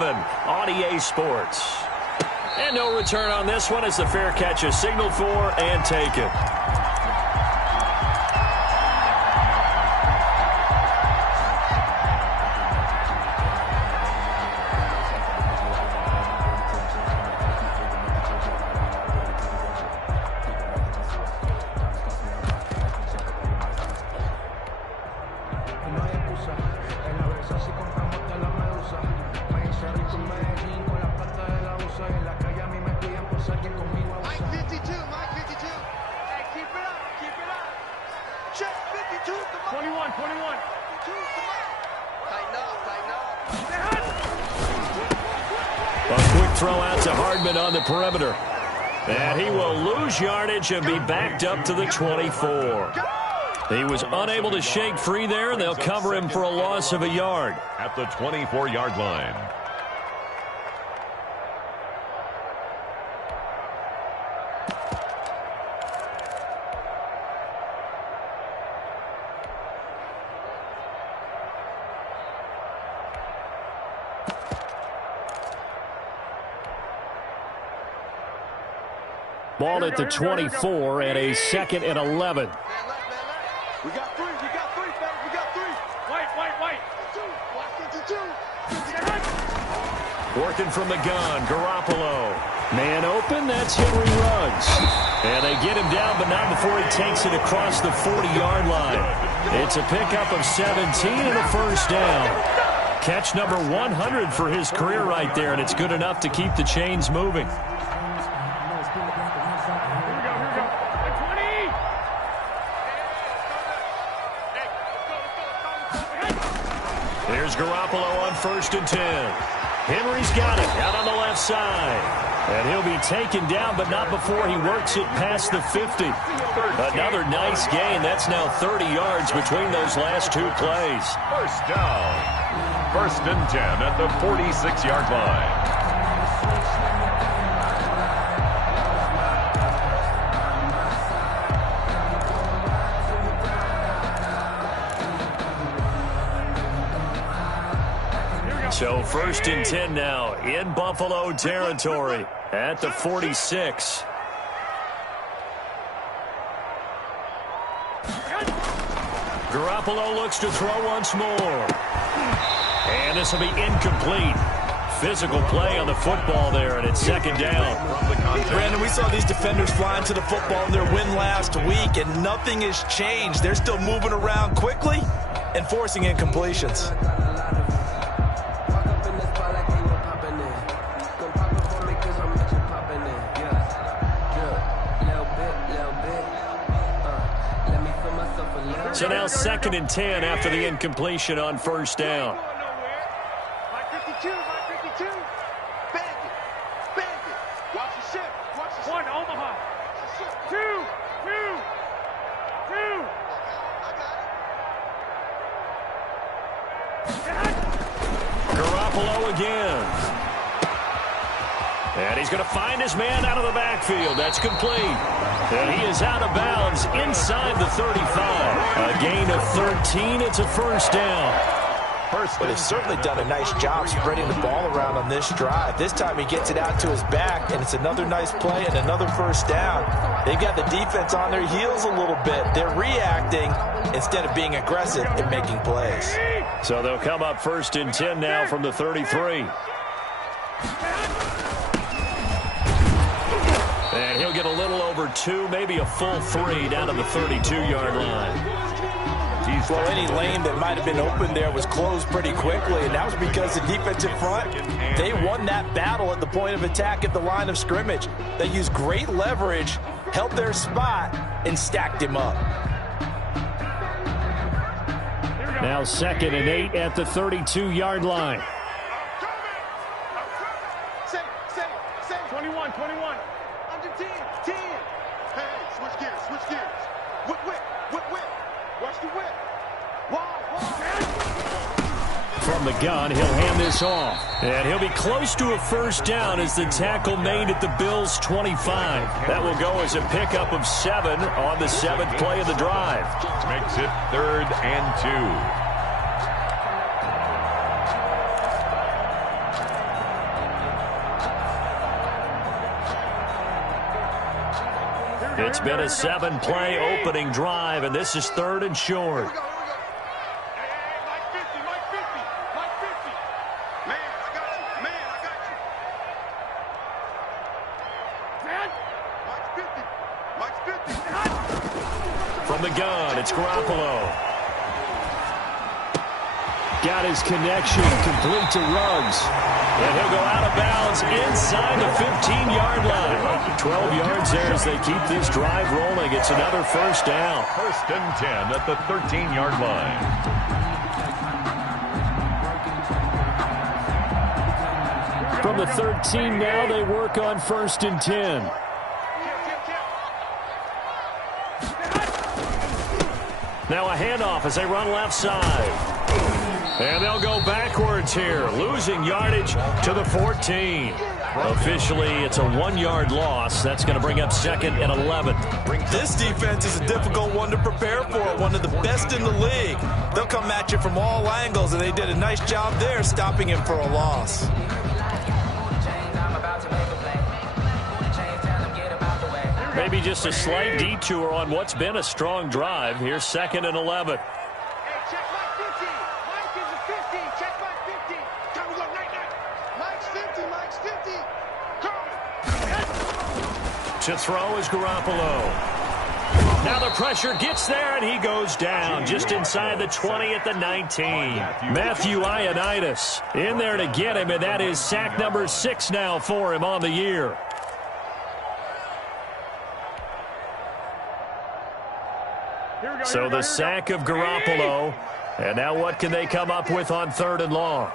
7 on EA Sports. And no return on this one as the fair catch is signaled for and taken. On the perimeter. And he will lose yardage and be backed up to the 24. He was unable to shake free there. They'll cover him for a loss of a yard. At the 24-yard line. Ball at the 24 and a 2nd and 11. We got three, we got three, fellas, we got three. White. 52. Working from the gun, Garoppolo. Man open, that's Henry Ruggs. And they get him down, but not before he takes it across the 40-yard line. It's a pickup of 17 and a first down. Catch number 100 for his career right there, and it's good enough to keep the chains moving. Here's Garoppolo on 1st and 10. Henry's got it out on the left side. And he'll be taken down, but not before he works it past the 50. Another nice gain. That's now 30 yards between those last two plays. First down. 1st and 10 at the 46-yard line. So 1st and 10 now in Buffalo territory at the 46. Garoppolo looks to throw once more. And this will be incomplete. Physical play on the football there, and it's 2nd down. Brandon, we saw these defenders flying to the football in their win last week, and nothing has changed. They're still moving around quickly and forcing incompletions. So now 2nd and 10 after the incompletion on 1st down. One, Omaha. Two. Garoppolo again. And he's going to find his man out of the backfield. That's complete. And he is out of bounds inside the 35. A gain of 13. It's a first down. But they've certainly done a nice job spreading the ball around on this drive. This time he gets it out to his back, and it's another nice play and another first down. They've got the defense on their heels a little bit. They're reacting instead of being aggressive and making plays. So they'll come up 1st and 10 now from the 33. And he'll get a little over 2, maybe a full 3 down to the 32-yard line. Well, any lane that might have been open there was closed pretty quickly, and that was because the defensive front, they won that battle at the point of attack at the line of scrimmage. They used great leverage, held their spot, and stacked him up. Now 2nd and 8 at the 32-yard line. 21. Under 10. Hey, switch gears. Whip. Watch the whip. From the gun, he'll hand this off. And he'll be close to a first down as the tackle made at the Bills' 25. That will go as a pickup of 7 on the 7th play of the drive. Makes it 3rd and 2. It's been a 7-play opening drive, and this is 3rd and short. Mike 50, Mike 50, Mike 50. Man, I got you. Man, I got you. Mike's 50. Mike's 50. From the gun, it's Garoppolo. Got his connection complete to Ruggs. And he'll go out of bounds inside the 15-yard line. 12 yards there as they keep this drive rolling. It's another first down. 1st and 10 at the 13-yard line. From the 13 now, they work on 1st and 10. Now a handoff as they run left side. And they'll go backwards here, losing yardage to the 14. Officially, it's a 1-yard loss. That's going to bring up 2nd and 11. This defense is a difficult one to prepare for, one of the best in the league. They'll come at you from all angles, and they did a nice job there stopping him for a loss. Maybe just a slight detour on what's been a strong drive. Here's 2nd and 11. Check Mike 50. Mike is a 50. Check Mike 50. Time to go night-night. Mike's 50. Mike's 50. Come. To throw is Garoppolo. Now the pressure gets there, and he goes down just inside the 20 at the 19. Matthew Ioannidis in there to get him, and that is sack number 6 now for him on the year. So the sack of Garoppolo. And now what can they come up with on 3rd and long?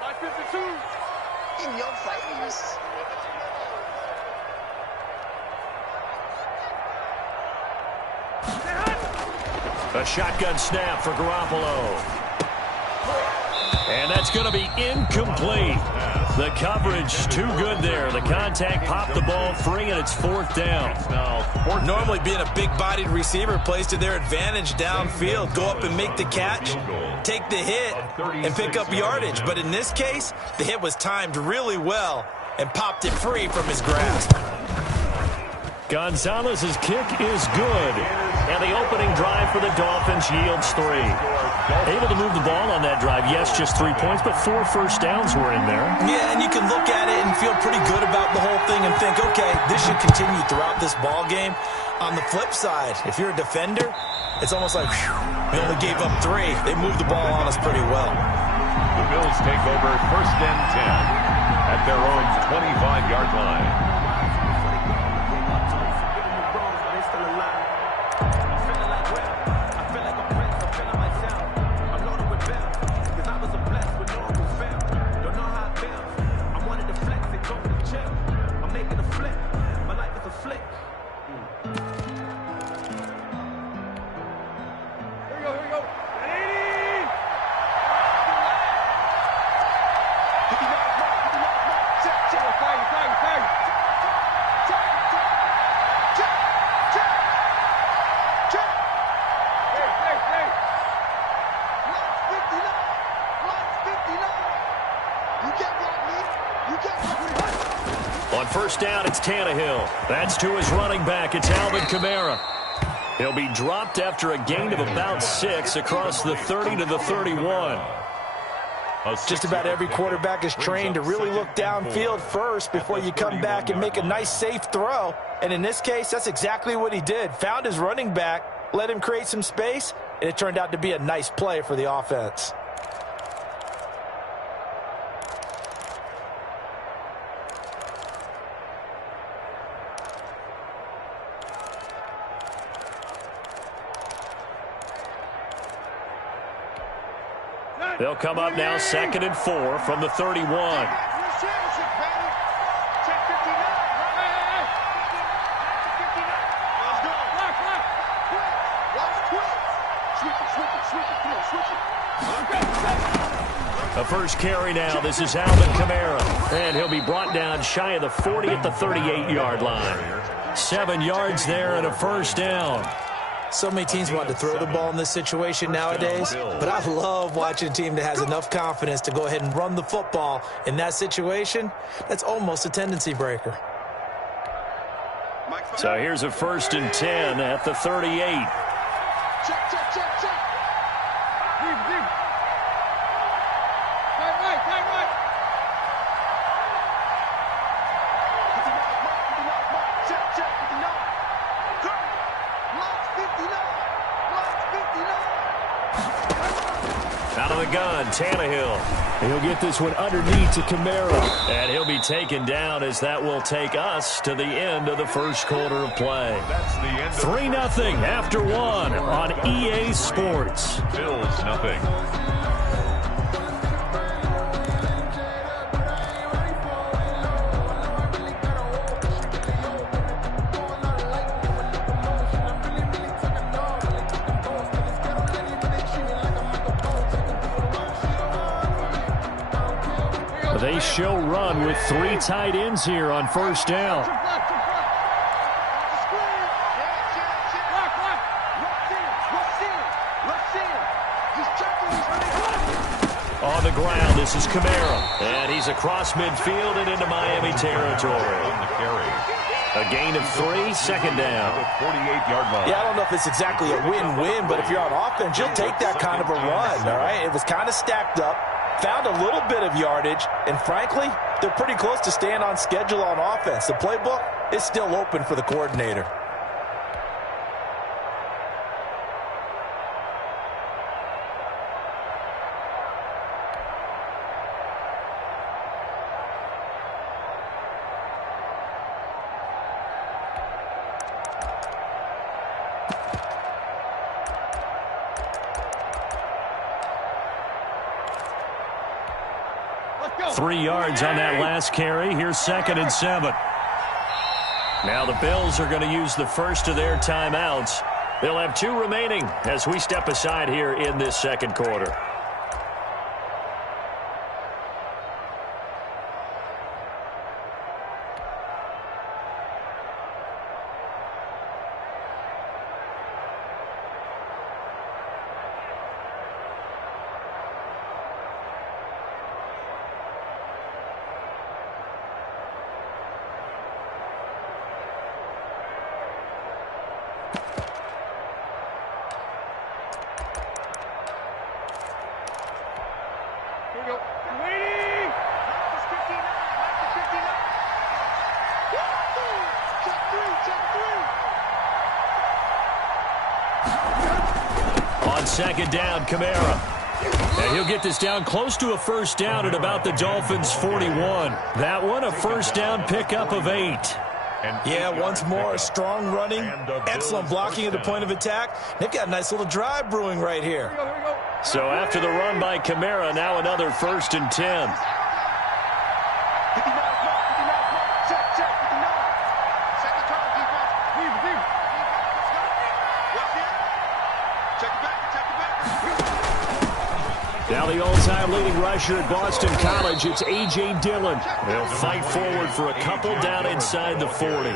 In your face. A shotgun snap for Garoppolo. And that's going to be incomplete. The coverage too good there. The contact popped the ball free, and it's 4th down. Normally being a big-bodied receiver plays to their advantage downfield. Go up and make the catch, take the hit, and pick up yardage. But in this case, the hit was timed really well and popped it free from his grasp. Gonzalez's kick is good. And the opening drive for the Dolphins yields 3. Able to move the ball on that drive. Yes, just 3 points, but 4 first downs were in there. Yeah, and you can look at it and feel pretty good about the whole thing and think, okay, this should continue throughout this ball game. On the flip side, if you're a defender, it's almost like, whew, we only gave up 3. They moved the ball on us pretty well. The Bills take over 1st and 10 at their own 25-yard line. On 1st down, it's Tannehill. That's to his running back. It's Alvin Kamara. He'll be dropped after a gain of about 6 across the 30 to the 31. Just about every quarterback is trained to really look downfield first before you come back and make a nice, safe throw. And in this case, that's exactly what he did. Found his running back, let him create some space, and it turned out to be a nice play for the offense. They'll come up now 2nd and 4 from the 31. A first carry now. This is Alvin Kamara. And he'll be brought down shy of the 40 at the 38-yard line. 7 yards there and a first down. So many teams want to throw the ball in this situation nowadays, but I love watching a team that has enough confidence to go ahead and run the football. In that situation, that's almost a tendency breaker. Mike So here's a 1st and 10 at the 38. Check, check, check, check. Deep, deep. Tight right, tight right. 59, mark. Check, check, 59. Come. Mark 59. Mark 59. Out of the gun, Tannehill. He'll get this one underneath to Kamara. And he'll be taken down as that will take us to the end of the first quarter of play. That's the end. 3-0 after 1 on EA Sports. Bills nothing. They show run with 3 tight ends here on 1st down. On the ground, this is Kamara. And he's across midfield and into Miami territory. A gain of 3, 2nd down. 48-yard line. Yeah, I don't know if it's exactly a win-win, but if you're on offense, you'll take that kind of a run, all right? It was kind of stacked up. Found a little bit of yardage, and frankly, they're pretty close to staying on schedule on offense. The playbook is still open for the coordinator. Go. 3 yards on that last carry. Here's 2nd and 7. Now the Bills are going to use the first of their timeouts. They'll have 2 remaining as we step aside here in this second quarter. Here we go. Waiting. Mark is 59. Mark is 59. Woo! Check 3. Check 3. On 2nd down, Kamara. And he'll get this down close to a 1st down at about the Dolphins' 41. That one, a 1st down pickup of 8. Yeah, once more, strong running, excellent blocking at the point of attack. They've got a nice little drive brewing right here. Here we go. So after the run by Kamara, now another 1st and 10. 59 mark. 59 mark. Check, check, 59. Second turn, defense. Deep, deep. Let's go. What's here? Check it back. Check it back. Now the all-time leading rusher at Boston College, it's A.J. Dillon. They'll fight forward for a couple down inside the 40.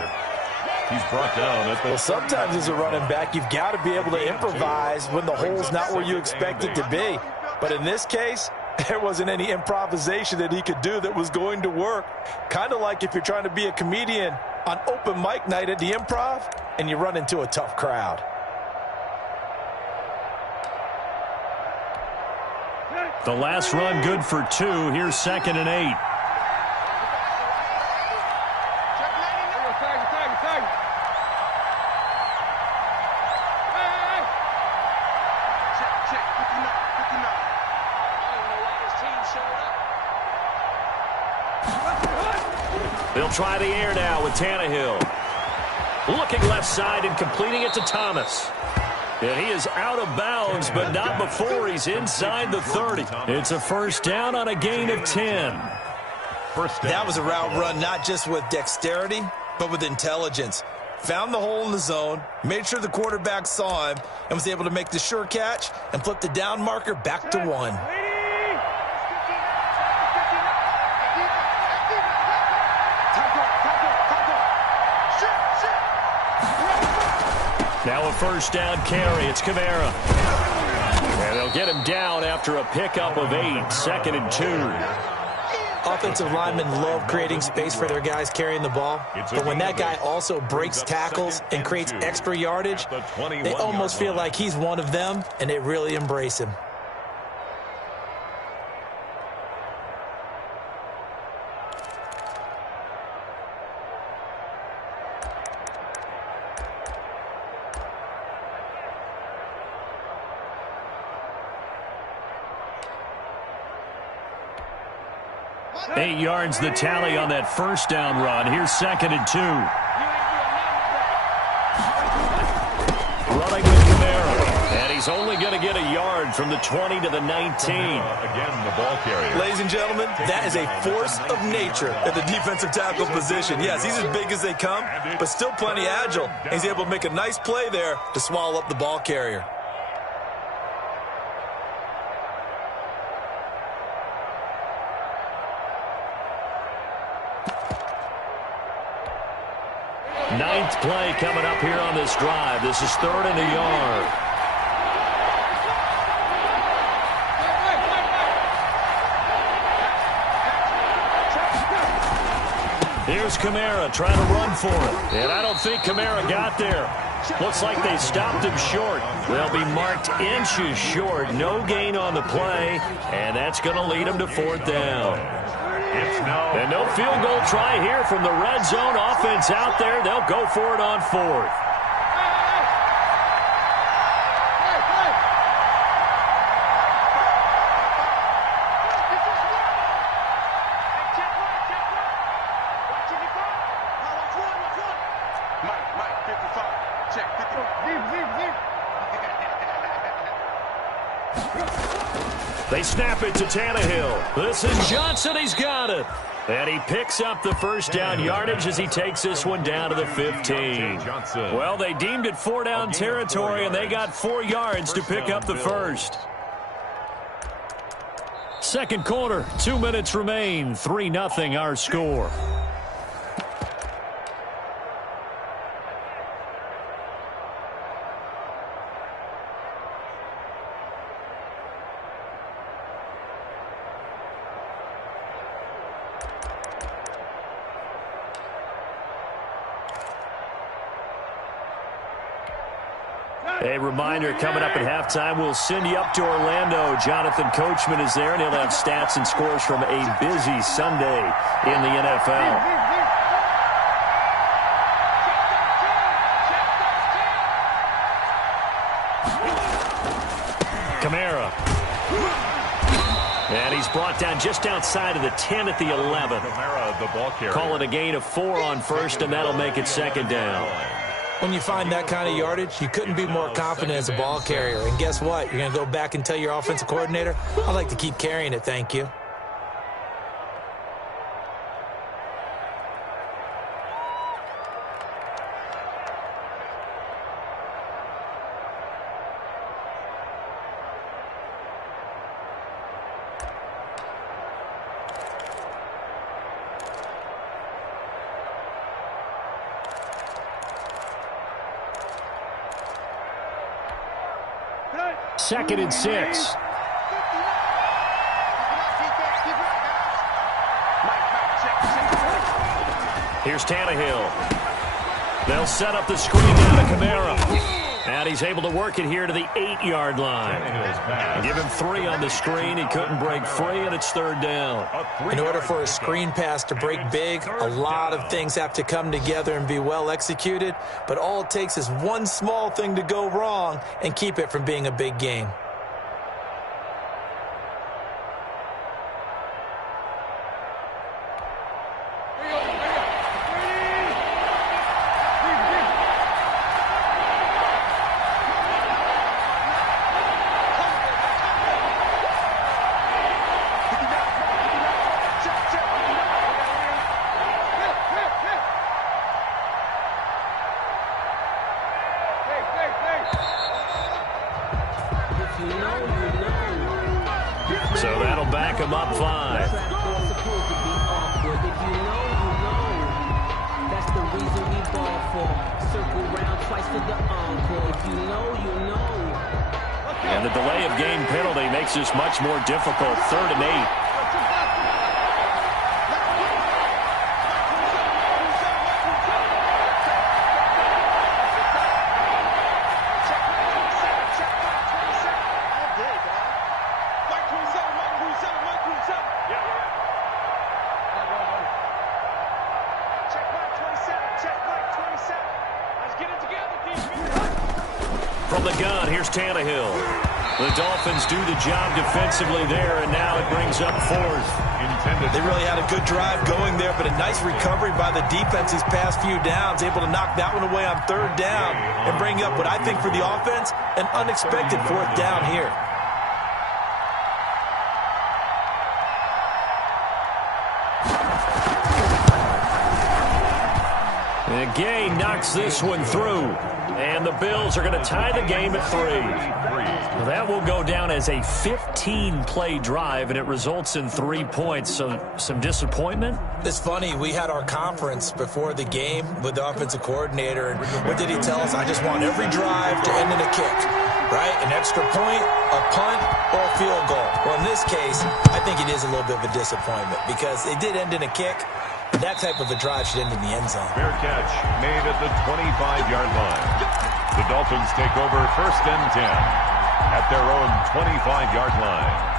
He's brought down at the... Well, sometimes as a running back, you've got to be able to improvise when the hole's not where you expect it to be. But in this case, there wasn't any improvisation that he could do that was going to work. Kind of like if you're trying to be a comedian on open mic night at the Improv and you run into a tough crowd. The last run good for 2. Here's 2nd and 8. They'll try the air now with Tannehill. Looking left side and completing it to Thomas. And he is out of bounds, but not before he's inside the 30. It's a 1st down on a gain of 10. That was a route run not just with dexterity, but with intelligence. Found the hole in the zone, made sure the quarterback saw him, and was able to make the sure catch and flip the down marker back to 1. Now a 1st down carry. It's Kamara. And they'll get him down after a pickup of 8. 2nd and 2. Offensive linemen love creating space for their guys carrying the ball, but when that guy also breaks tackles and creates extra yardage, they almost feel like he's one of them, and they really embrace him. Eight yards the tally on that first down run. Here's 2nd and 2. Running with Camara. And he's only going to get a yard from the 20 to the 19. Again, the ball carrier. Ladies and gentlemen, that is a force of nature at the defensive tackle position. Yes, he's as big as they come, but still plenty agile. He's able to make a nice play there to swallow up the ball carrier. Ninth play coming up here on this drive. This is 3rd and a yard. Here's Camara trying to run for it. And I don't think Camara got there. Looks like they stopped him short. They'll be marked inches short. No gain on the play. And that's going to lead them to 4th down. And no field goal try here from the red zone. Offense out there. They'll go for it on 4th. Mike, 55. Check 50. They snap it to Tannehill. This is Johnson. He's got it. And he picks up the first down yardage as he takes this one down to the 15. Well, they deemed it 4-down territory, and they got 4 yards to pick up the first. Second quarter, 2 minutes remain. 3-0 our score. A reminder, coming up at halftime, we'll send you up to Orlando. Jonathan Coachman is there, and he'll have stats and scores from a busy Sunday in the NFL. Camara. And he's brought down just outside of the 10 at the 11. Camara, the ball carrier. Call it a gain of 4 on first, and that'll make it 2nd down. When you find that kind of yardage, you couldn't be more confident as a ball carrier. And guess what? You're going to go back and tell your offensive coordinator, I'd like to keep carrying it, thank you. Second and 6. Here's Tannehill. They'll set up the screen down to Camara. And he's able to work it here to the 8-yard line. Give him 3 on the screen. He couldn't break free, and it's 3rd down. In order for a screen pass to break big, a lot of things have to come together and be well executed. But all it takes is one small thing to go wrong and keep it from being a big game. So that'll back him up 5. And the delay of game penalty makes this much more difficult. 3rd and 8. From the gun, here's Tannehill. The Dolphins do the job defensively there, and now it brings up fourth. They really had a good drive going there, but a nice recovery by the defense these past few downs, able to knock that one away on third down and bring up what I think for the offense, an unexpected fourth down here. And Gay knocks this one through. And the Bills are going to tie the game at 3. Well, that will go down as a 15-play drive, and it results in 3 points. So some disappointment? It's funny. We had our conference before the game with the offensive coordinator, and what did he tell us? I just want every drive to end in a kick, right? An extra point, a punt, or a field goal. Well, in this case, I think it is a little bit of a disappointment because it did end in a kick. That type of a drive should end in the end zone. Fair catch made at the 25-yard line. The Dolphins take over first and 10 at their own 25-yard line.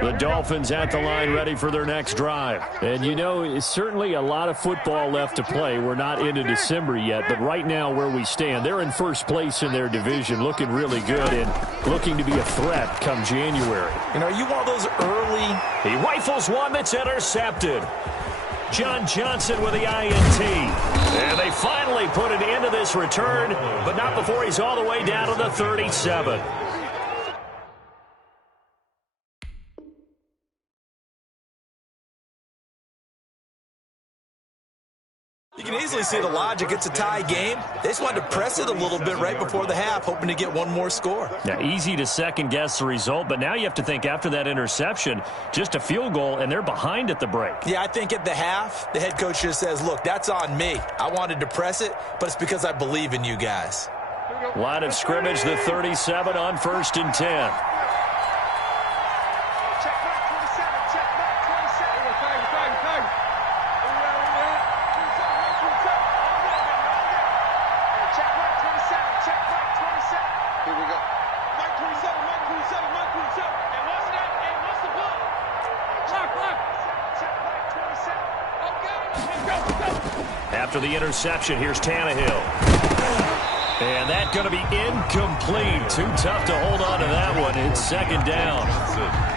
The Dolphins at the line ready for their next drive. And, you know, it's certainly a lot of football left to play. We're not into December yet, but right now where we stand, they're in first place in their division, looking really good and looking to be a threat come January. And are you one of those early? He rifles one that's intercepted. John Johnson with the INT. And they finally put an end to this return, but not before he's all the way down to the 37. You can easily see the logic. It's a tie game. They just wanted to press it a little bit right before the half, hoping to get one more score. Now, easy to second-guess the result, but now you have to think after that interception, just a field goal, and they're behind at the break. Yeah, I think at the half, the head coach just says, look, that's on me. I wanted to press it, but it's because I believe in you guys. Line of scrimmage, the 37 on first and 10. After the interception, here's Tannehill. And that's going to be incomplete. Too tough to hold on to that one. It's second down.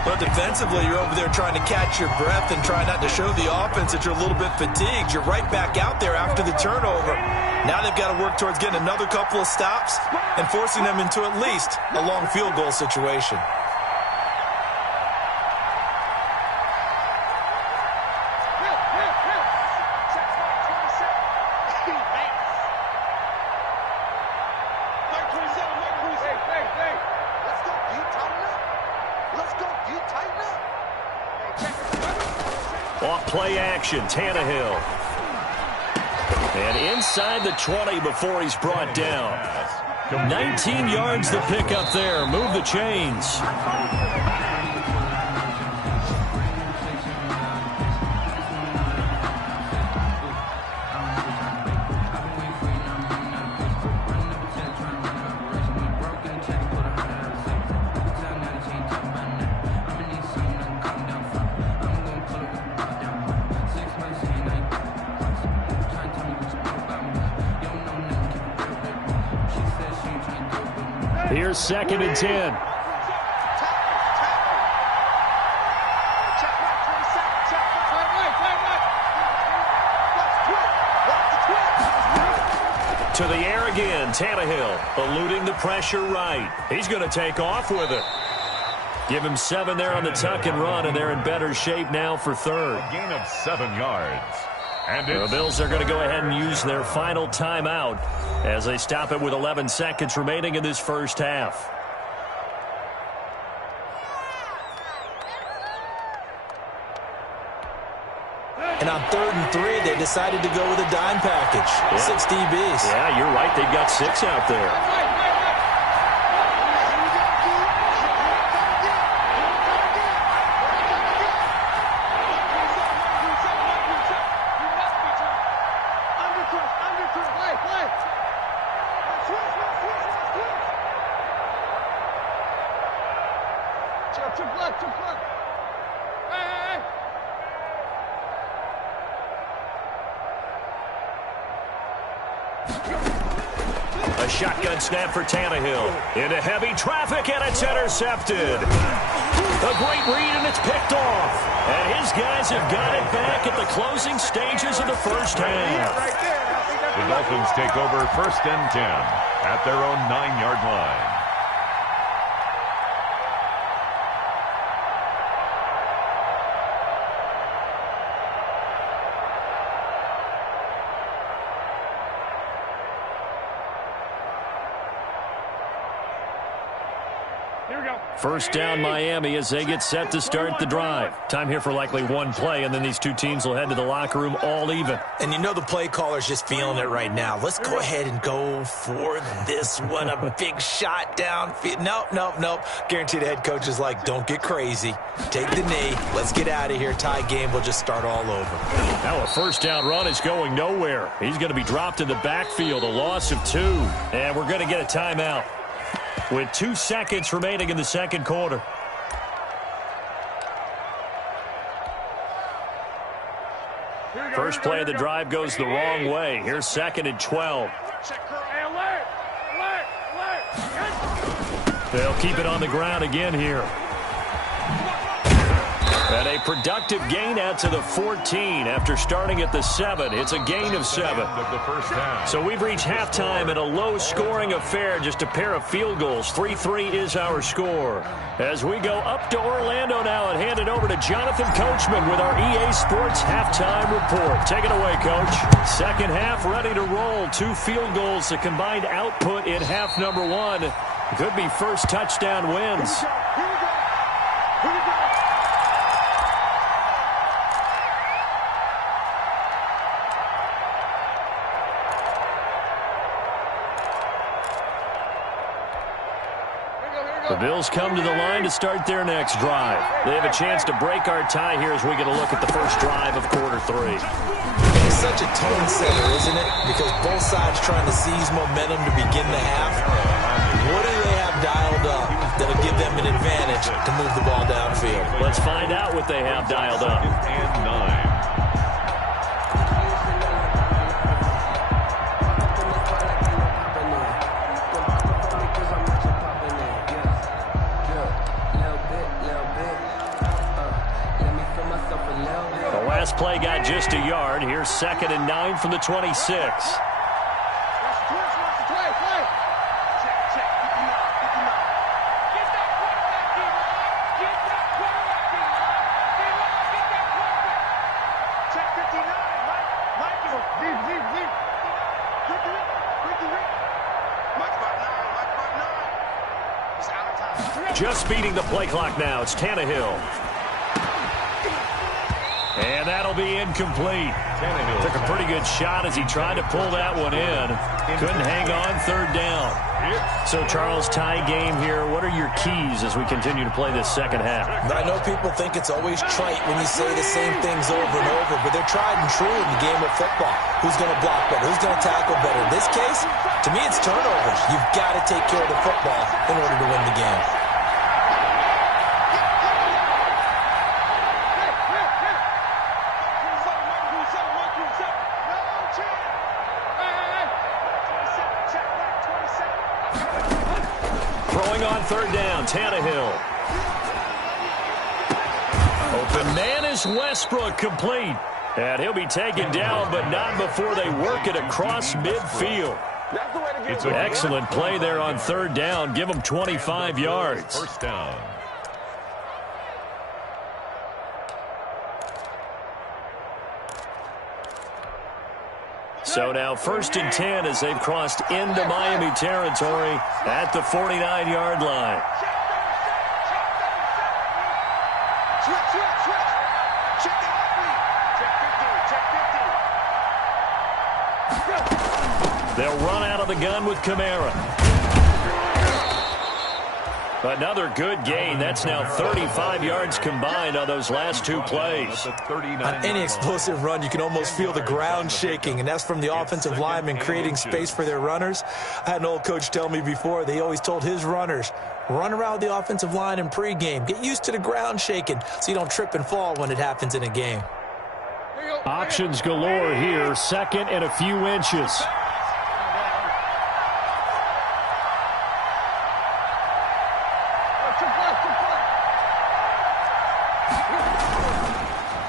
But defensively, you're over there trying to catch your breath and try not to show the offense that you're a little bit fatigued. You're right back out there after the turnover. Now they've got to work towards getting another couple of stops and forcing them into at least a long field goal situation. Play action, Tannehill. And inside the 20 before he's brought down. 19 yards to pick up there. Move the chains. Here's second and 10. To the air again, Tannehill eluding the pressure right. He's going to take off with it. Give him 7 there on the tuck and run, and they're in better shape now for third. A gain of 7 yards. And the Bills are going to go ahead and use their final timeout as they stop it with 11 seconds remaining in this first half. And on 3rd and 3, they decided to go with a dime package. Yeah. 6 DBs. Yeah, you're right. They've got 6 out there. A shotgun snap for Tannehill. Into heavy traffic, and it's intercepted. A great read, and it's picked off. And his guys have got it back at the closing stages of the first half. The Dolphins take over 1st and 10 at their own 9-yard line. First down, Miami, as they get set to start the drive. Time here for likely one play, and then these two teams will head to the locker room all even. And you know the play caller's just feeling it right now. Let's go ahead and go for this one. A big shot downfield. Nope. Guaranteed the head coach is like, don't get crazy. Take the knee. Let's get out of here. Tie game. We'll just start all over. Now a first down run is going nowhere. He's going to be dropped in the backfield. A loss of 2. And we're going to get a timeout with 2 seconds remaining in the second quarter. First play of the drive goes the wrong way. Here's 2nd and 12. They'll keep it on the ground again here. And a productive gain out to the 14 after starting at the 7. It's a gain of 7. So we've reached halftime in a low-scoring affair, just a pair of field goals. 3-3 is our score. As we go up to Orlando now and hand it over to Jonathan Coachman with our EA Sports halftime report. Take it away, Coach. Second half ready to roll. 2 field goals, the combined output in half number 1. Could be first touchdown wins. The Bills come to the line to start their next drive. They have a chance to break our tie here as we get a look at the first drive of quarter 3. It's such a tone setter, isn't it? Because both sides trying to seize momentum to begin the half. What do they have dialed up that'll give them an advantage to move the ball downfield? Let's find out what they have dialed up. 2nd and 9. Play got just a yard. Here's 2nd and 9 from the 26. Just beating the play clock now. It's Tannehill. And that'll be incomplete. Took a pretty good shot as he tried to pull that one in. Couldn't hang on 3rd down. So, Charles, tie game here. What are your keys as we continue to play this second half? I know people think it's always trite when you say the same things over and over, but they're tried and true in the game of football. Who's going to block better? Who's going to tackle better? In this case, to me, it's turnovers. You've got to take care of the football in order to win the game. On 3rd down, Tannehill. Open man is Westbrook, complete. And he'll be taken down, but not before they work it across midfield. Excellent play there on 3rd down. Give them 25 yards. First down. So now 1st and 10 as they've crossed into Miami territory at the 49-yard line. They'll run out of the gun with Kamara. Another good gain. That's now 35 yards combined on those last 2 plays. On any explosive run, you can almost feel the ground shaking, and that's from the offensive linemen creating space for their runners. I had an old coach tell me before, they always told his runners, run around the offensive line in pregame. Get used to the ground shaking so you don't trip and fall when it happens in a game. Options galore here. 2nd and a few inches.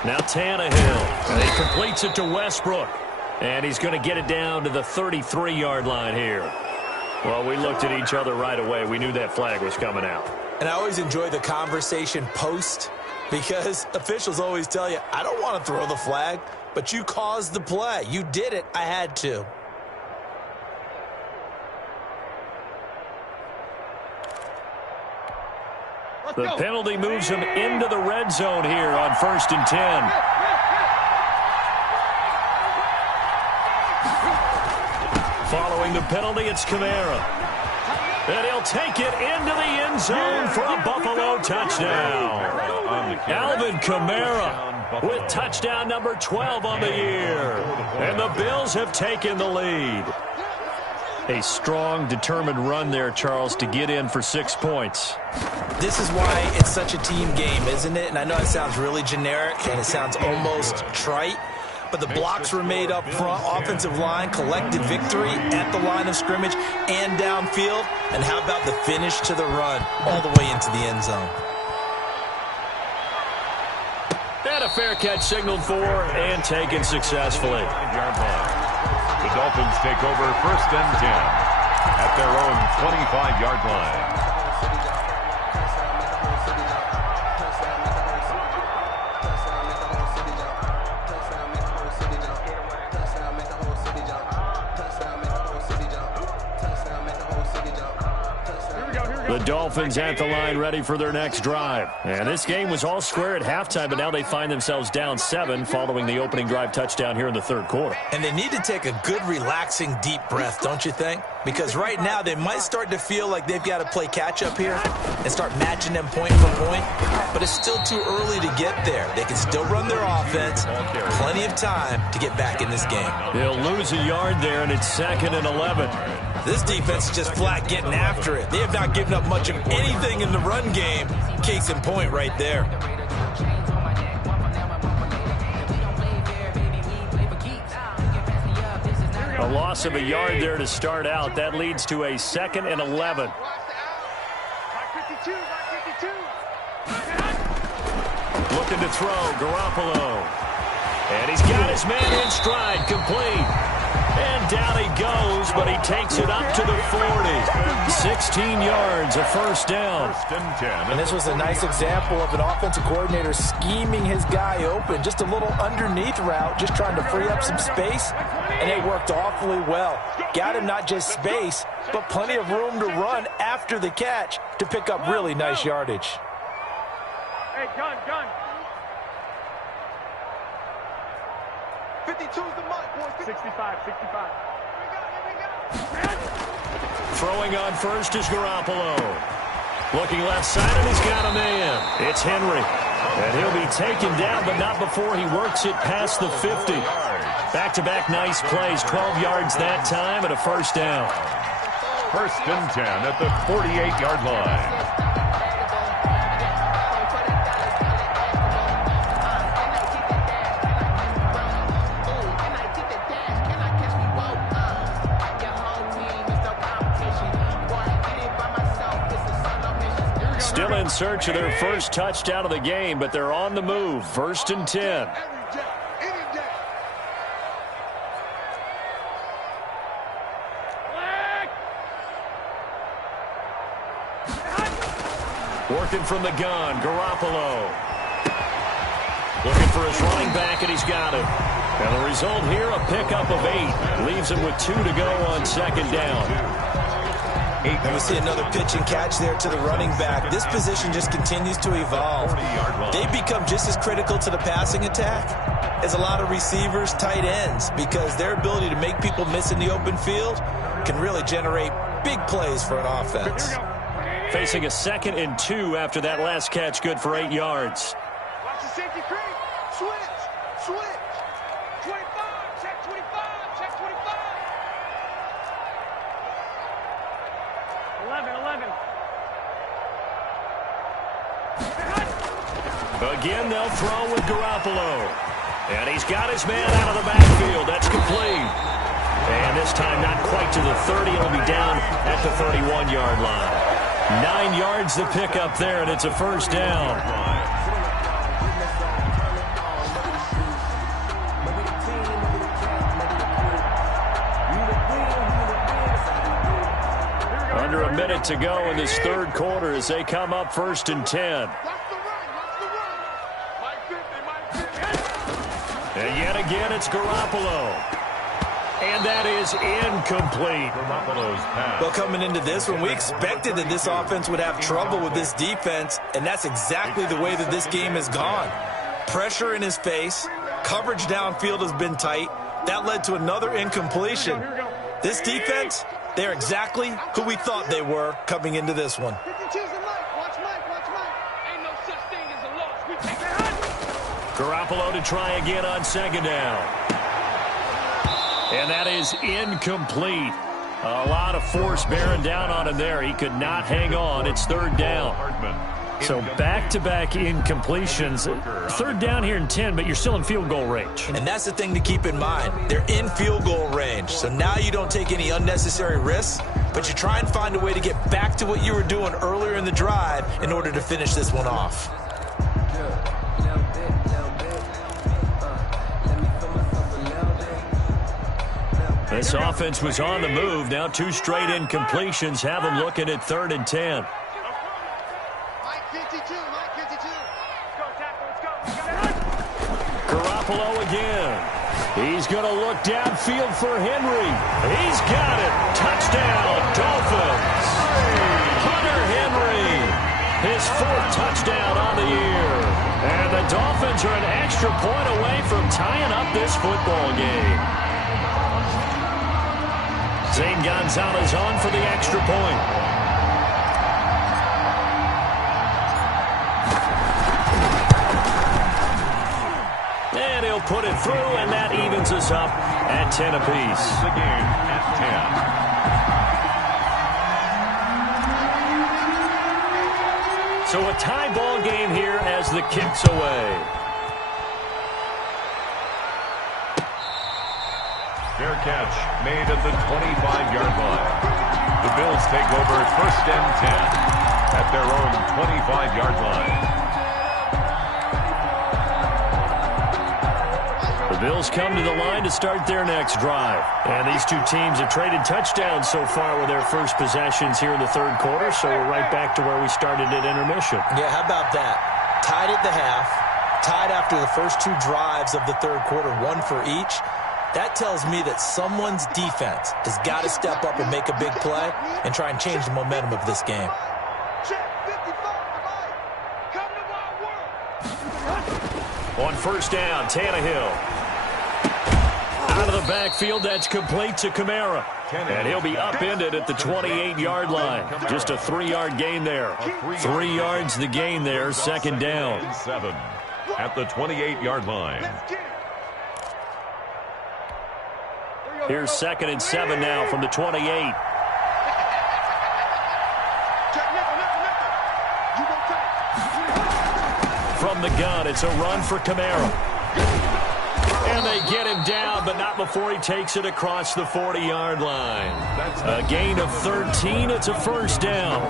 Now Tannehill, and he completes it to Westbrook. And he's going to get it down to the 33-yard line here. Well, we looked at each other right away. We knew that flag was coming out. And I always enjoy the conversation post because officials always tell you, I don't want to throw the flag, but you caused the play. You did it. I had to. The penalty moves him into the red zone here on 1st and 10. Following the penalty, it's Kamara. And he'll take it into the end zone for a Buffalo touchdown. Alvin Kamara with touchdown number 12 on the year. And the Bills have taken the lead. A strong, determined run there, Charles, to get in for 6 points. This is why it's such a team game, isn't it? And I know it sounds really generic and it sounds almost trite, but the blocks were made up front. Offensive line collected victory at the line of scrimmage and downfield. And how about the finish to the run all the way into the end zone? And a fair catch signaled for and taken successfully. The Dolphins take over 1st and 10 at their own 25-yard line. The Dolphins at the line ready for their next drive. And this game was all square at halftime, but now they find themselves down 7 following the opening drive touchdown here in the 3rd quarter. And they need to take a good, relaxing, deep breath, don't you think? Because right now they might start to feel like they've got to play catch-up here and start matching them point for point. But it's still too early to get there. They can still run their offense. Plenty of time to get back in this game. They'll lose a yard there, and it's 2nd and 11. This defense is just flat getting after it. They have not given up much of anything in the run game. Case in point right there. A loss of a yard there to start out. That leads to a 2nd and 11. Looking to throw, Garoppolo. And he's got his man in stride, complete. And down he goes, but he takes it up to the 40. 16 yards, a 1st down. 1st and 10. And this was a nice example of an offensive coordinator scheming his guy open. Just a little underneath route, just trying to free up some space. And it worked awfully well. Got him not just space, but plenty of room to run after the catch to pick up really nice yardage. Hey, gun. 52's the mark, boys. 65. Here we go. Throwing on first is Garoppolo. Looking left side, and he's got a man. It's Henry. And he'll be taken down, but not before he works it past the 50. Back-to-back nice plays, 12 yards that time, and a 1st down. 1st and 10 at the 48-yard line. Still in search of their first touchdown of the game, but they're on the move. 1st and 10. Working from the gun, Garoppolo. Looking for his running back, and he's got it. And the result here, a pickup of 8. Leaves him with 2 to go on 2nd down. And we see another pitch and catch there to the running back. This position just continues to evolve. They become just as critical to the passing attack as a lot of receivers, tight ends, because their ability to make people miss in the open field can really generate big plays for an offense. Facing a 2nd and 2 after that last catch, good for 8 yards. Watch the safety creep. Switch. 25, check 25, check 25. 11. Again, they'll throw with Garoppolo. And he's got his man out of the backfield. That's complete. And this time not quite to the 30. It'll be down at the 31-yard line. 9 yards to pick up there, and it's a 1st down. minute to go in this third quarter as they come up 1st and 10. And yet again, it's Garoppolo. And that is incomplete. Garoppolo's pass. Well, coming into this one, we expected that this offense would have trouble with this defense, and that's exactly the way that this game has gone. Pressure in his face. Coverage downfield has been tight. That led to another incompletion. This defense, they're exactly who we thought they were coming into this one. Garoppolo to try again on 2nd down. And that is incomplete. A lot of force bearing down on him there. He could not hang on. It's 3rd down. So back-to-back incompletions. 3rd down here in 10, but you're still in field goal range. And that's the thing to keep in mind. They're in field goal range. So now you don't take any unnecessary risks, but you try and find a way to get back to what you were doing earlier in the drive in order to finish this one off. This offense was on the move. Now 2 straight incompletions have them looking at 3rd and 10. Garoppolo again. He's going to look downfield for Henry. He's got it. Touchdown, Dolphins. Hunter Henry, his 4th touchdown on the year. And the Dolphins are an extra point away from tying up this football game. Zane Gonzalez on for the extra point. And he'll put it through, and that evens us up at 10 apiece. The game at 10. So a tie ball game here as the kick's away. Fair catch made at the 25-yard line. The Bills take over 1st and 10 at their own 25-yard line. The Bills come to the line to start their next drive. And these two teams have traded touchdowns so far with their first possessions here in the 3rd quarter, so we're right back to where we started at intermission. Yeah, how about that? Tied at the half, tied after the first 2 drives of the 3rd quarter, 1 for each. That tells me that someone's defense has got to step up and make a big play and try and change the momentum of this game. On 1st down, Tannehill. Out of the backfield, that's complete to Kamara. And he'll be upended at the 28-yard line. Just a 3-yard gain there. 3 yards the gain there, 2nd down. 7 at the 28-yard line. Here's 2nd and 7 now from the 28. From the gun, it's a run for Kamara. And they get him down, but not before he takes it across the 40-yard line. A gain of 13. It's a 1st down.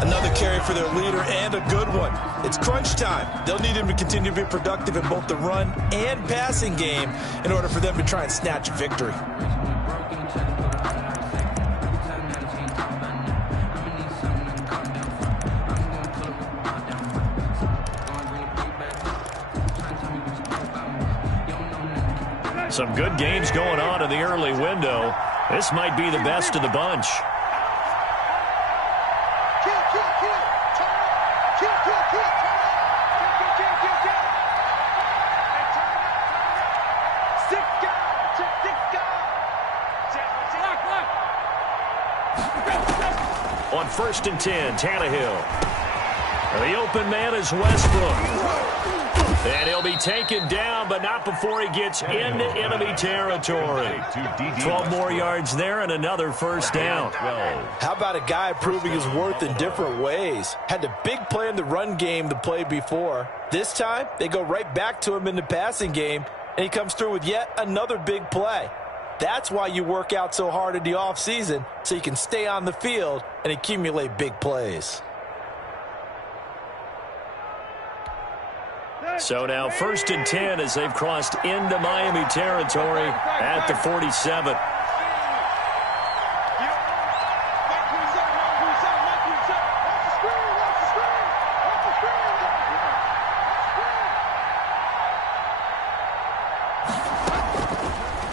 Another carry for their leader and a good one. It's crunch time. They'll need him to continue to be productive in both the run and passing game in order for them to try and snatch victory. Some good games going on in the early window. This might be the best of the bunch. On 1st and 10, Tannehill. The open man is Westbrook. And he'll be taken down, but not before he gets into enemy territory. 12 more yards there and another 1st down. How about a guy proving his worth in different ways? Had a big play in the run game the play before. This time, they go right back to him in the passing game, and he comes through with yet another big play. That's why you work out so hard in the offseason, so you can stay on the field and accumulate big plays. So now 1st and 10 as they've crossed into Miami territory at the 47.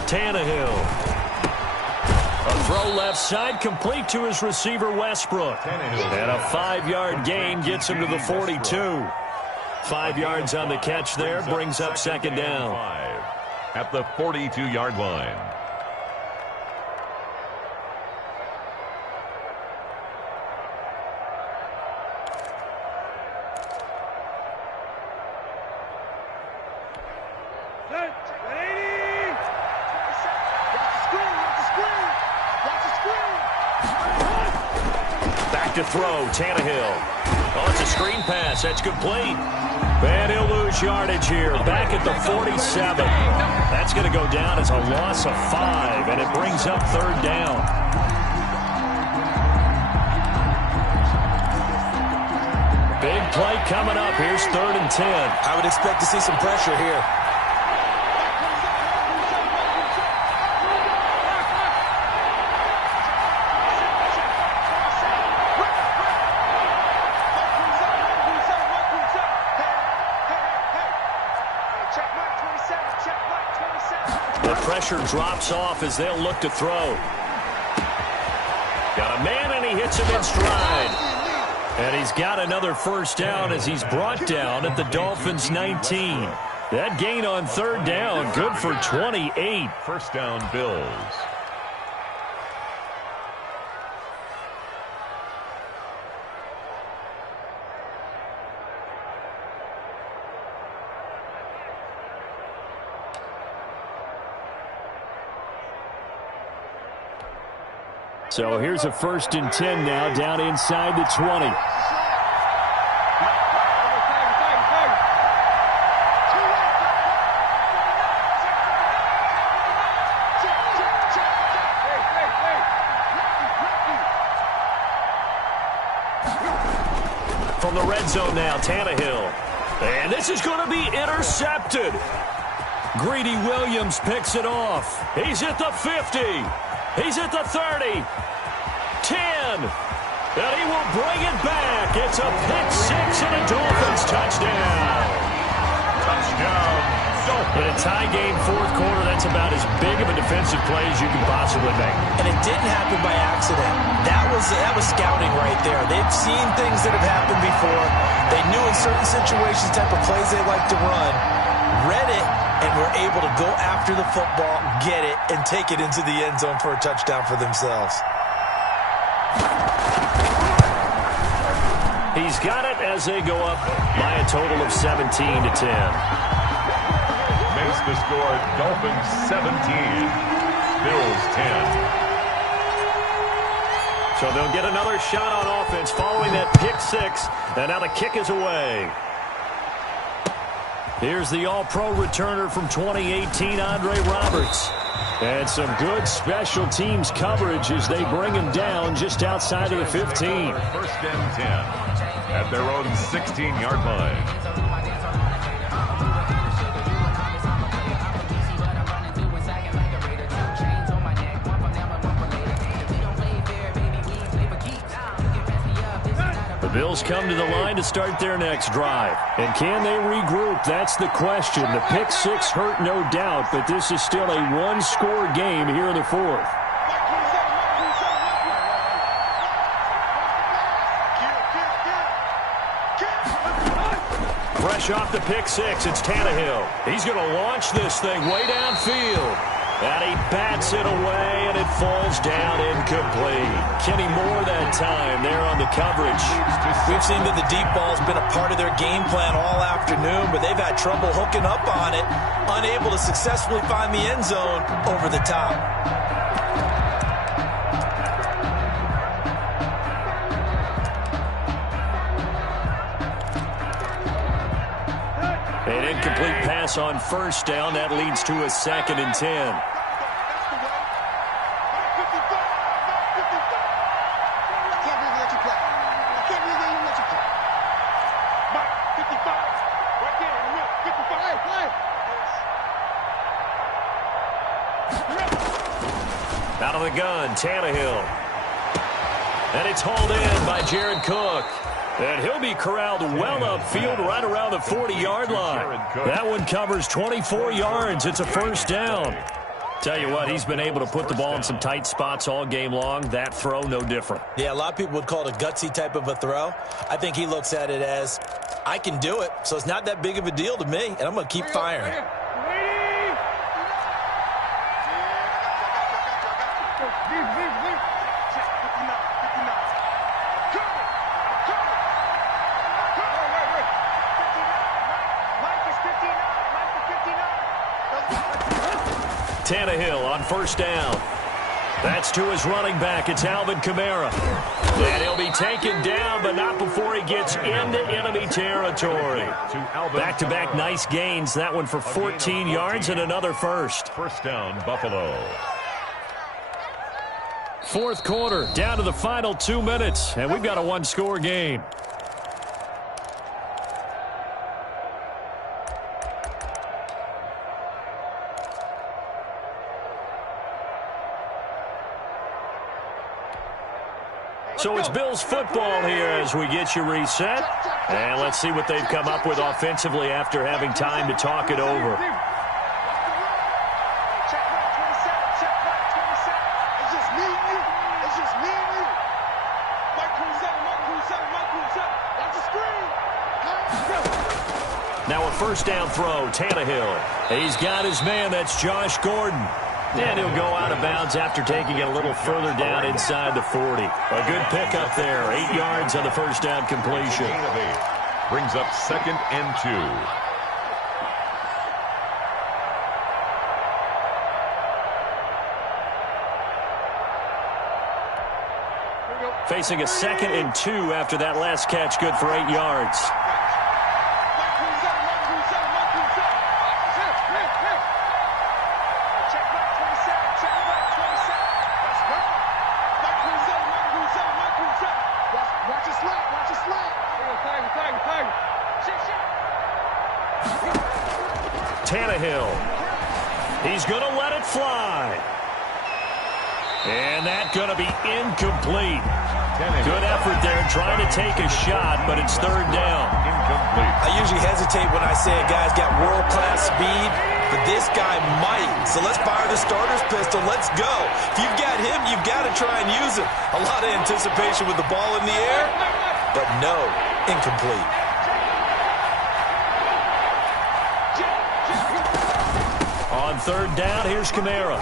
Tannehill. A throw left side, complete to his receiver, Westbrook. And a 5-yard gain gets him to the 42. 5 yards on the catch there, brings up second down. At the 42-yard line. To throw, Tannehill. Oh, it's a screen pass. That's complete. And he'll lose yardage here. Back at the 47. That's going to go down as a loss of 5, and it brings up third down. Big play coming up. Here's 3rd and 10. I would expect to see some pressure here. Pressure drops off as they'll look to throw. Got a man, and he hits him in stride. And he's got another first down as he's brought down at the Dolphins' 19. That gain on 3rd down, good for 28. First down, Bills. So here's a 1st and 10 now, down inside the 20. From the red zone now, Tannehill. And this is going to be intercepted. Greedy Williams picks it off. He's at the 50. He's at the 30. 10. And he will bring it back. It's a pick 6 and a Dolphins touchdown. Touchdown, Dolphins. In a tie game, 4th quarter, that's about as big of a defensive play as you can possibly make. And it didn't happen by accident. That was scouting right there. They've seen things that have happened before. They knew in certain situations type of plays they like to run. Read it, and were able to go after the football, get it, and take it into the end zone for a touchdown for themselves. He's got it as they go up by a total of 17-10. Makes the score Dolphins 17, Bills 10. So they'll get another shot on offense following that pick 6, and now the kick is away. Here's the all-pro returner from 2018, Andre Roberts. And some good special teams coverage as they bring him down just outside of the 15. 1st and 10 at their own 16-yard line. The Bills come to the line to start their next drive. And can they regroup? That's the question. The pick 6 hurt, no doubt, but this is still a one-score game here in the 4th. Fresh off the pick 6, it's Tannehill. He's going to launch this thing way downfield. And he bats it away, and it falls down incomplete. Kenny Moore that time there on the coverage. We've seen that the deep ball's been a part of their game plan all afternoon, but they've had trouble hooking up on it, unable to successfully find the end zone over the top. An incomplete pass on 1st down. That leads to a 2nd and 10. Out of the gun, Tannehill. And it's hauled in by Jared Cook. And he'll be corralled well upfield right around the 40-yard line. That one covers 24 yards. It's a 1st down. Tell you what, he's been able to put the ball in some tight spots all game long. That throw, no different. Yeah, a lot of people would call it a gutsy type of a throw. I think he looks at it as, I can do it, so it's not that big of a deal to me, and I'm going to keep firing. Tannehill on first down. That's to his running back. It's Alvin Kamara. And he'll be taken down, but not before he gets into enemy territory. Back-to-back nice gains. That one for 14 yards and another first. First down, Buffalo. Fourth quarter, down to the final 2 minutes, and we've got a one-score game. So it's Bills football here as we get you reset. And let's see what they've come up with offensively after having time to talk it over. Check back 27. Check back 27. It's just me and you. It's just me and you. Mike Cruz up. Mike Cruz up. Mike Cruz up. Watch the screen. Now a first down throw, Tannehill. He's got his man, that's Josh Gordon. And he'll go out of bounds after taking it a little further down inside the 40. A good pickup there, 8 yards on the first down completion. Gain of 8. Brings up 2nd and 2. Facing a 2nd and 2 after that last catch, good for 8 yards. Tannehill. He's going to let it fly. And that's going to be incomplete. Good effort there trying to take a shot, but it's third down. Incomplete. I usually hesitate when I say a guy's got world-class speed, but this guy might. So let's fire the starter's pistol. Let's go. If you've got him, you've got to try and use him. A lot of anticipation with the ball in the air, but no, incomplete. On third down, here's Kamara.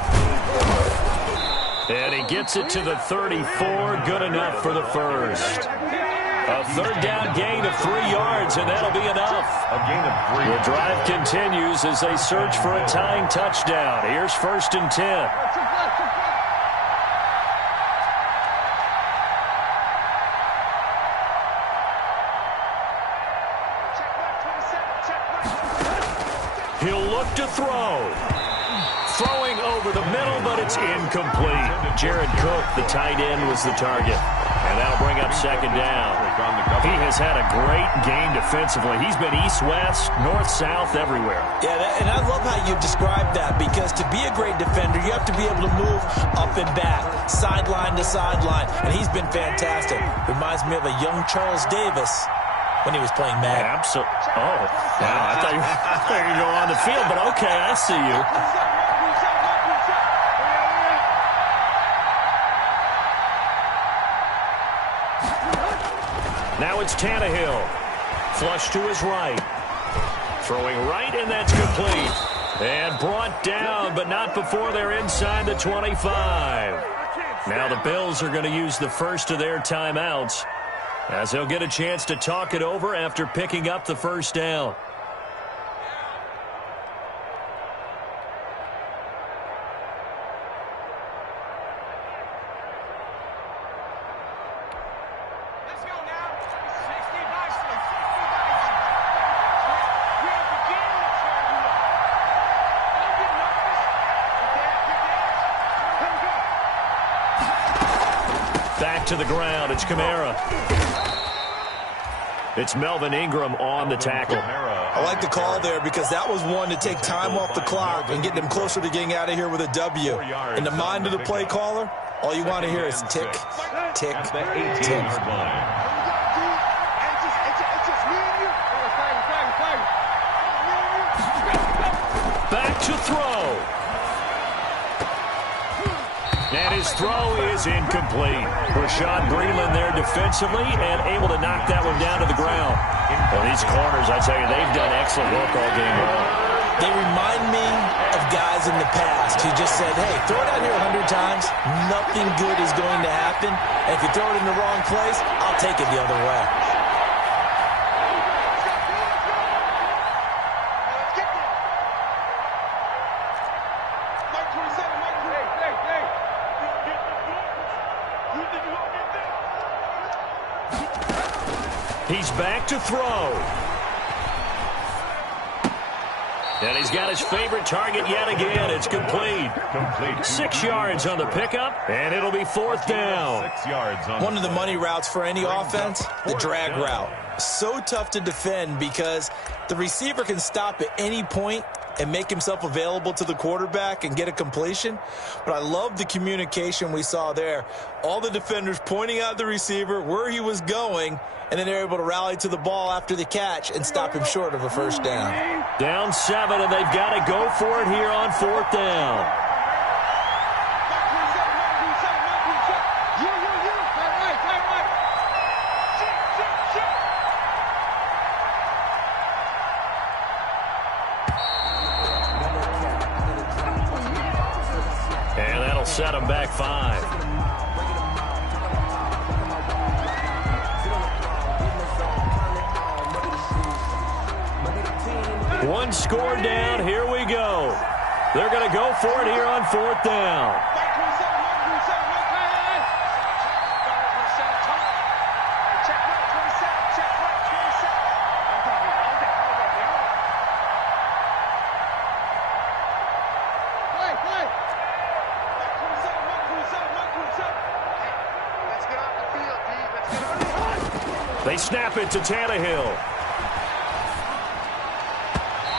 And he gets it to the 34. Good enough for the first. A third down gain of 3 yards, and that'll be enough. A gain of 3. The drive continues as they search for a tying touchdown. Here's 1st and 10. He'll look to throw. Throwing over the middle, but it's incomplete. Jared Cook, the tight end, was the target. And that'll bring up 2nd down. He has had a great game defensively. He's been east-west, north-south, everywhere. Yeah, and I love how you describe that, because to be a great defender, you have to be able to move up and back, sideline to sideline, and he's been fantastic. Reminds me of a young Charles Davis when he was playing Madden. Absolutely. Oh, wow. I thought you were going to go on the field, but okay, I see you. Now it's Tannehill. Flush to his right. Throwing right, and that's complete. And brought down, but not before they're inside the 25. Now the Bills are going to use the first of their timeouts, as they'll get a chance to talk it over after picking up the first down. Back to the ground, it's Kamara. It's Melvin Ingram on the tackle. I like the call there, because that was one to take time off the clock and get them closer to getting out of here with a W. In the mind of the play caller, all you want to hear is tick, tick, At the tick. 18-yard line. Back to throw. And his throw is incomplete. Rashad Breeland there defensively and able to knock that one down to the ground. Well, these corners, I tell you, they've done excellent work all game long. They remind me of guys in the past who just said, hey, throw it out here 100 times. Nothing good is going to happen. And if you throw it in the wrong place, I'll take it the other way. He's back to throw. And he's got his favorite target yet again. It's complete. 6 yards on the pickup, and it'll be 4th down. 6 yards on one of the money routes for any offense, the drag route. So tough to defend because the receiver can stop at any point and make himself available to the quarterback and get a completion. But I love the communication we saw there. All the defenders pointing out the receiver, where he was going, and then they're able to rally to the ball after the catch and stop him short of a first down. Down 7, and they've got to go for it here on 4th down. And that'll set them back 5. One score down. Here we go. They're going to go for it here on 4th down. They snap it to Tannehill.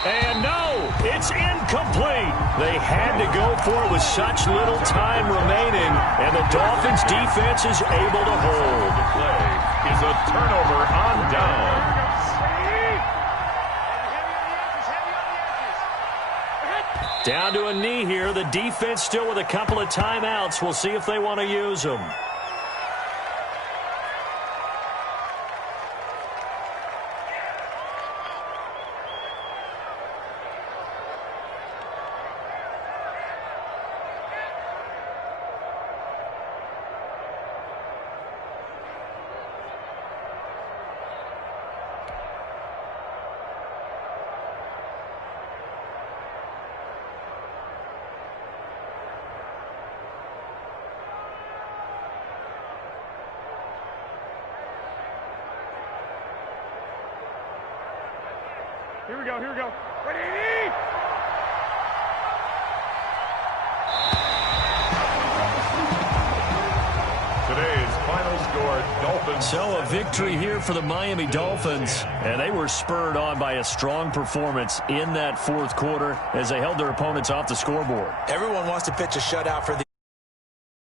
And no, it's incomplete. They had to go for it with such little time remaining, and the Dolphins' defense is able to hold. The play is a turnover on down. Down to a knee here. The defense still with a couple of timeouts. We'll see if they want to use them. Here we go, here we go. Ready? Today's final score, Dolphins. So a victory here for the Miami Dolphins, and they were spurred on by a strong performance in that 4th quarter as they held their opponents off the scoreboard. Everyone wants to pitch a shutout for the